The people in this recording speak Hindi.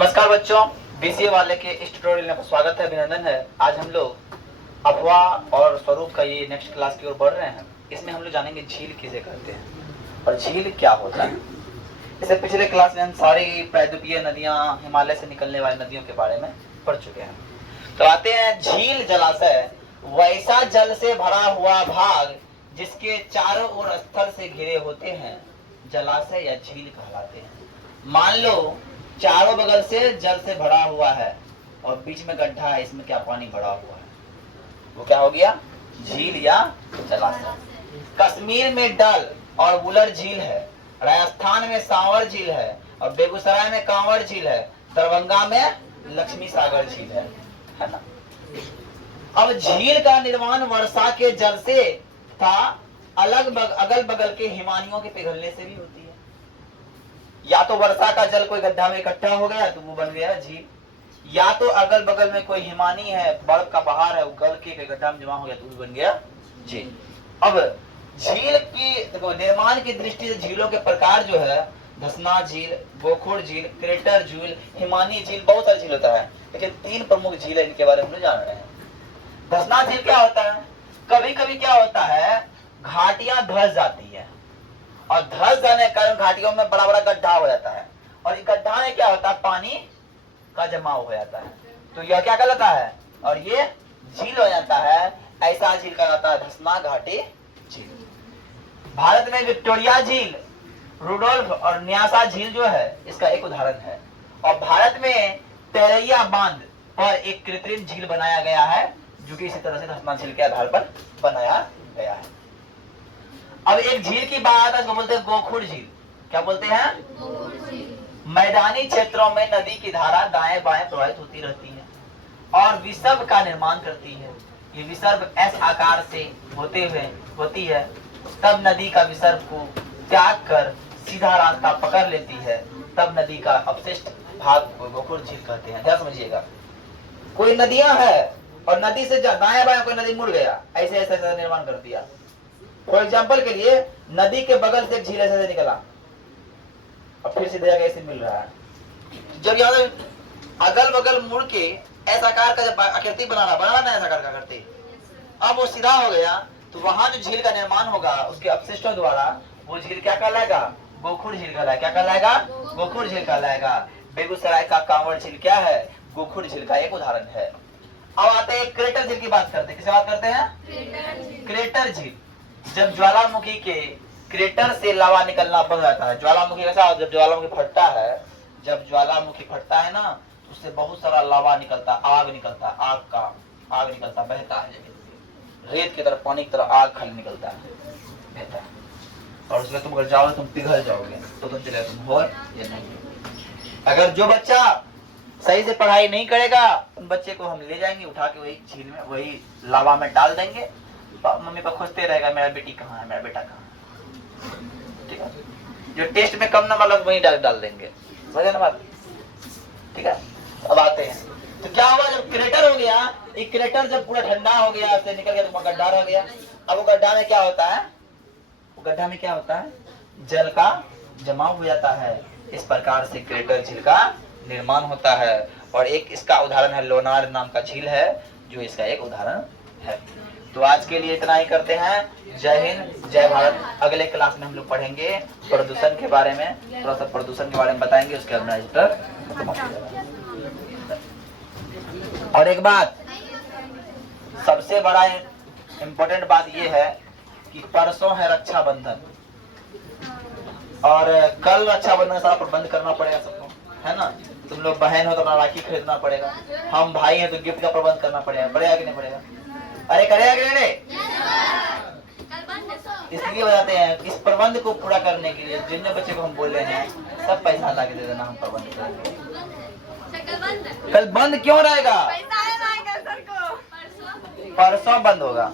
नमस्कार बच्चों, बीसीए वाले के इस ट्यूटोरियल में आपका स्वागत है, अभिनंदन है। आज हम लोग अफवाह और स्वरूप का ये नेक्स्ट क्लास की ओर बढ़ रहे हैं। इसमें हम लोग जानेंगे झील किसे कहते हैं और झील क्या होता है। इससे पिछले क्लास में हम सारी प्रायद्वीपीय नदियां, हिमालय से निकलने वाली नदियों के बारे में पढ़ चुके हैं। तो आते हैं झील जलाशय, वैसा जल से भरा हुआ भाग जिसके चारों ओर स्थल से घिरे होते हैं, जलाशय या झील कहलाते हैं। मान लो चारों बगल से जल से भरा हुआ है और बीच में गड्ढा है, इसमें क्या पानी भरा हुआ है, वो क्या हो गया? झील या जलाशय। कश्मीर में डल और वुलर झील है, राजस्थान में सांवर झील है और बेगूसराय में कांवड़ झील है, दरभंगा में लक्ष्मी सागर झील है ना। अब झील का निर्माण वर्षा के जल से था, अगल बगल के हिमानियों के पिघलने से भी होती है। या तो वर्षा का जल कोई गड्ढा में इकट्ठा हो गया तो वो बन गया झील, या तो अगल बगल में कोई हिमानी है, बर्फ का पहाड़ है, वो गल के गड्ढा में जमा हो गया तो वो बन गया झील। अब झील की देखो निर्माण की दृष्टि से झीलों के प्रकार जो है, धसना झील, गोखुर झील, क्रेटर झील, हिमानी झील, बहुत सारी झील होता है, लेकिन तीन प्रमुख झील है, इनके बारे में जान रहे हैं। धसना झील क्या होता है? कभी कभी क्या होता है, घाटियां धस जाती है और धस जाने के कारण घाटियों में बड़ा बड़ा गड्ढा हो जाता है और इस गड्ढा में क्या होता है, पानी का जमाव हो जाता है, तो यह क्या कहलाता है और ये झील हो जाता है। ऐसा झील कहलाता है धसना घाटी झील। भारत में विक्टोरिया झील, रुडोल्फ और न्यासा झील जो है इसका एक उदाहरण है। और भारत में तेरैया बांध पर एक कृत्रिम झील बनाया गया है जो कि इसी तरह से धसना झील के आधार पर बनाया गया है। अब एक झील की बात है, इसको बोलते हैं गोखुर झील। क्या बोलते हैं? मैदानी क्षेत्रों में नदी की धारा दाएं बाएं प्रवाहित होती रहती है और विसर्ग का निर्माण करती है। ये विसर्ग एस आकार से होती है, तब नदी का विसर्ग को त्याग कर सीधा रास्ता पकड़ लेती है, तब नदी का अपशिष्ट भाग को गोखुर झील कहते हैं। ध्यान समझिएगा, कोई नदियां है और नदी से दाएं बाएं कोई नदी मुड़ गया, ऐसे ऐसे निर्माण कर दिया। फॉर एग्जाम्पल के लिए नदी के बगल से एक झील ऐसे निकला और फिर सीधे जाके ऐसे मिल रहा है। जब यहाँ अगल बगल मुड़ के ऐसा आकार का जब आकृति बनाना ना ऐसा आकार का आकृति, अब वो सीधा हो गया तो वहां जो झील का निर्माण होगा उसके अपशिष्टों द्वारा वो झील क्या कहलाएगा? गोखुर झील कहलाएगा। क्या कहलाएगा? गोखुर झील कहलाएगा। बेगूसराय का कांवड़ झील क्या है? गोखुर झील का एक उदाहरण है। अब आते हैं क्रेटर झील की बात करते हैं। किससे बात करते हैं? क्रेटर झील। जब ज्वालामुखी के क्रेटर से लावा निकलना बंद जाता है, ज्वालामुखी कैसा, जब ज्वालामुखी फटता है, जब ज्वालामुखी फटता है ना, उससे बहुत सारा लावा निकलता, आग निकलता, आग निकलता, बहता है, रेत की तरफ, पानी की तरफ आग खाली निकलता है, बहता है। और उसमें तुम अगर जाओगे तुम पिघल जाओगे, तो तुम चले तुम हो या नहीं। अगर जो बच्चा सही से पढ़ाई नहीं करेगा उन बच्चे को हम ले जाएंगे, उठा के वही झील में, वही लावा में डाल देंगे, मम्मी पापा खोजते रहेगा मेरा बेटी कहाँ है, मेरा बेटा कहाँ है। ठीक है, जो टेस्ट में कम नंबर लग वही डाल देंगे, समझे ना बात? ठीक है, अब आते हैं तो क्या हुआ, जब क्रेटर हो गया, एक क्रेटर जब पूरा ठंडा हो गया, से निकल गया तो गड्ढा रह गया। अब वो गड्ढा में क्या होता है? वो गड्ढा में क्या होता है? जल का जमाव हो जाता है। इस प्रकार से क्रेटर झील का निर्माण होता है और एक इसका उदाहरण है लोनार नाम का झील है जो इसका एक उदाहरण है। तो आज के लिए इतना ही करते हैं। जय हिंद, जय भारत। अगले क्लास में हम लोग पढ़ेंगे प्रदूषण के बारे में, थोड़ा सा प्रदूषण के बारे में बताएंगे, उसके बाद और एक बात, सबसे बड़ा इम्पोर्टेंट बात यह है कि परसों है रक्षाबंधन और कल रक्षाबंधन का सारा प्रबंध करना पड़ेगा सबको, है ना। तुम लोग बहन हो तो अपना राखी खरीदना पड़ेगा, हम भाई हैं तो गिफ्ट का प्रबंध करना पड़ेगा कि नहीं पड़ेगा? अरे करेगा कि नहीं? इसलिए बताते हैं, इस प्रबंध को पूरा करने के लिए जितने बच्चे को हम बोल रहे हैं सब पैसा ला के दे देना, हम प्रबंध करेंगे। कल बंद क्यों रहेगा? परसों बंद होगा।